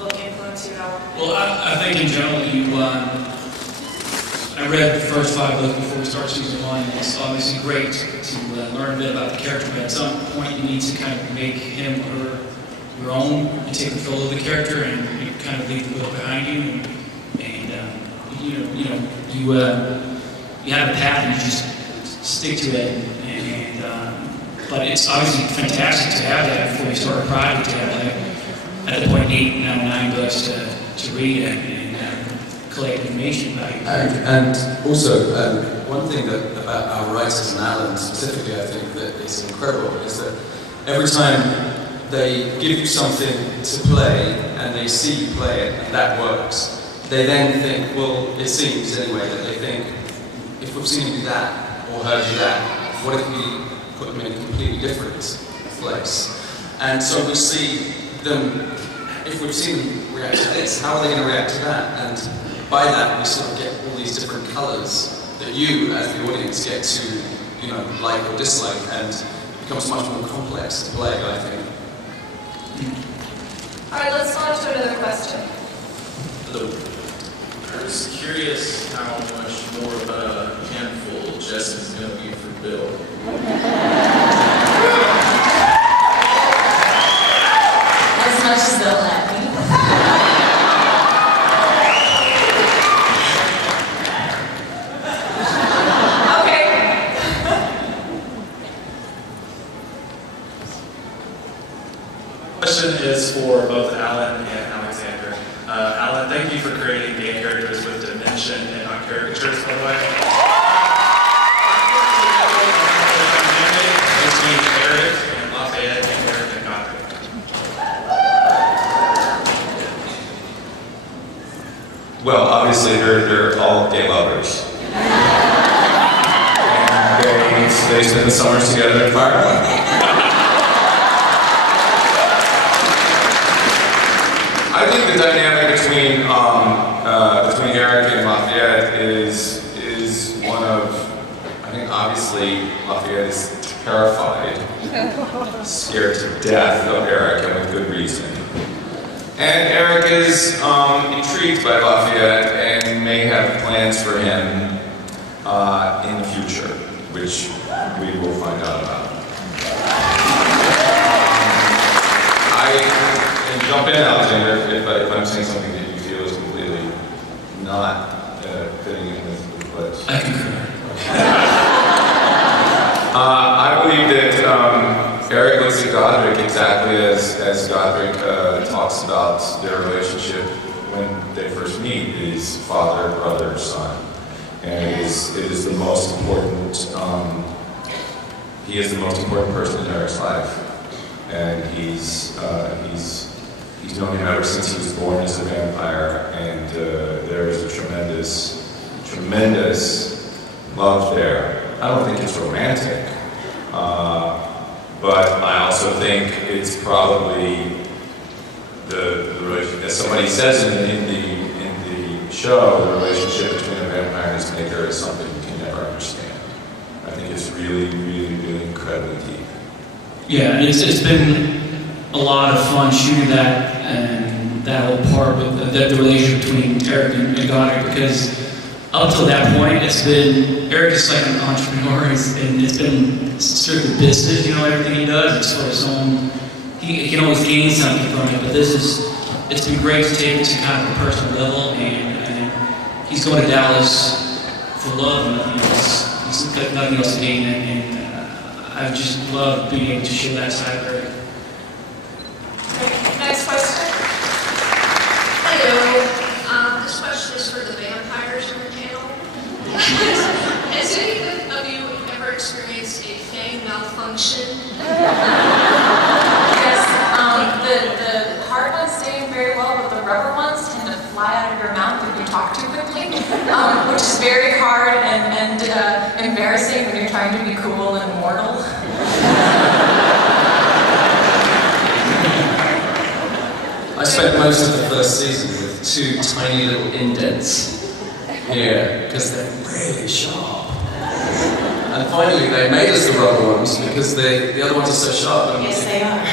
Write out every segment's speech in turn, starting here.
book influence you at all? Well, I think in general, I read the first 5 books before we start season 1. It's obviously great to learn a bit about the character, but at some point you need to kind of make him or her your own and take control of the character and you kind of leave the book behind you. And you have a path and you just stick to it. But it's obviously fantastic to have that before you start a project, to have at the point 8, now 9 books to read and collect information about you. And also, one thing about our writers and Alan specifically, I think that is incredible, is that every time they give you something to play and they see you play it and that works, they then think, well, it seems anyway that they think, if we've seen you do that or heard you that, what if we put them in a completely different place? And so we see them, if we've seen them react to this, how are they going to react to that? And by that, we sort of get all these different colours that you, as the audience, get to, like or dislike, and it becomes much more complex to play, I think. All right, let's go on to another question. Hello. I was curious how much more of a handful Jess is going to be for Bill. As much as they'll let me. Okay. Question is for both Alan and Alexander. Alan, thank you for creating gay characters with dimension and not caricatures, by the way. Between Eric and Lafayette and Eric and Godric. Well, obviously they're all gay lovers. And they spend the summers together in Firefly. I think the dynamic between Eric and Lafayette is one of, I think obviously Lafayette is terrified, scared to death of Eric, and with good reason. And Eric is intrigued by Lafayette and may have plans for him in the future, which we will find out about. And jump in, Alexander, if I'm saying something that you feel is completely not fitting in with what... I concur. I believe that Eric looks at Godric exactly as Godric talks about their relationship when they first meet, is father, brother, son. And it is the most important, he is the most important person in Eric's life. And he's known him ever since he was born as a vampire, and there is a tremendous love there. I don't think it's romantic, but I also think it's probably the relationship, as somebody says in the show, the relationship between a vampire and his maker is something you can never understand. I think it's really, really, really incredibly deep. Yeah, and it's been a lot of fun shooting that and that whole part with the relationship between Eric and Godric, because up till that point, Eric is like an entrepreneur, and it's been strictly business, everything he does, it's for his own, he can always gain something from it, but it's been great to take it to kind of a personal level, and he's going to Dallas for love and nothing else. He's got nothing else to gain, and I just love being able to show that side of Eric. Next question. Hello. This question is for the vampires on the panel. Has any of you ever experienced a fang malfunction? Yes, the hard ones stay in very well, but the rubber ones tend to fly out of your mouth if you talk too quickly, which is very hard and embarrassing when you're trying to be cool and immortal. I spent most of the first season with 2 tiny little indents here, because they're really sharp. And finally they made us the rubber ones, because the other ones are so sharp. Yes, they are.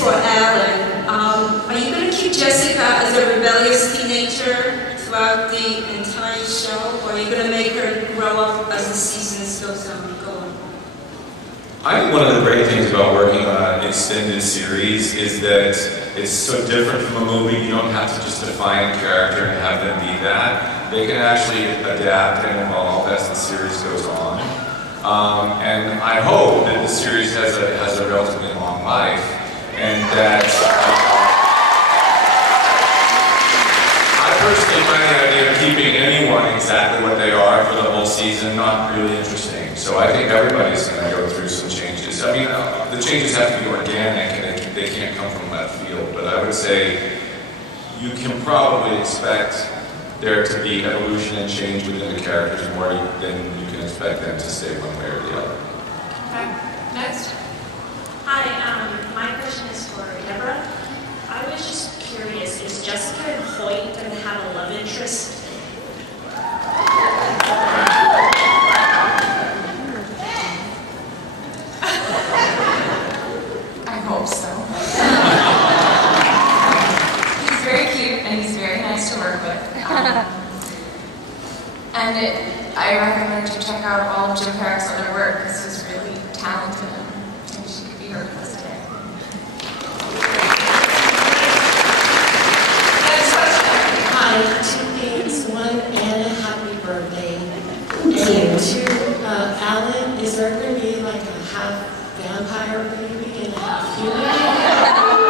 for Alan. Are you going to keep Jessica as a rebellious teenager throughout the entire show, or are you going to make her grow up as the seasons goes on? I think one of the great things about working on an extended series is that it's so different from a movie. You don't have to just define a character and have them be that. They can actually adapt and evolve as the series goes on. And I hope that the series has a relatively long life, and that I personally find the idea of keeping anyone exactly what they are for the whole season not really interesting. So I think everybody's going to go through some changes. I mean, the changes have to be organic, and they can't come from left field. But I would say you can probably expect there to be evolution and change within the characters more than you can expect them to stay one way or the other. Okay, next. Hi, my question is for Deborah. I was just curious, is Jessica and Hoyt going to have a love interest? I hope so. He's very cute and he's very nice to work with. I recommend you check out all of Jim Herrick's other work because he's really talented and she could be her plus today. Next question. Hi, two things. One, Anna, happy birthday. And two, Alan, is there going to be like a half vampire baby and a half human?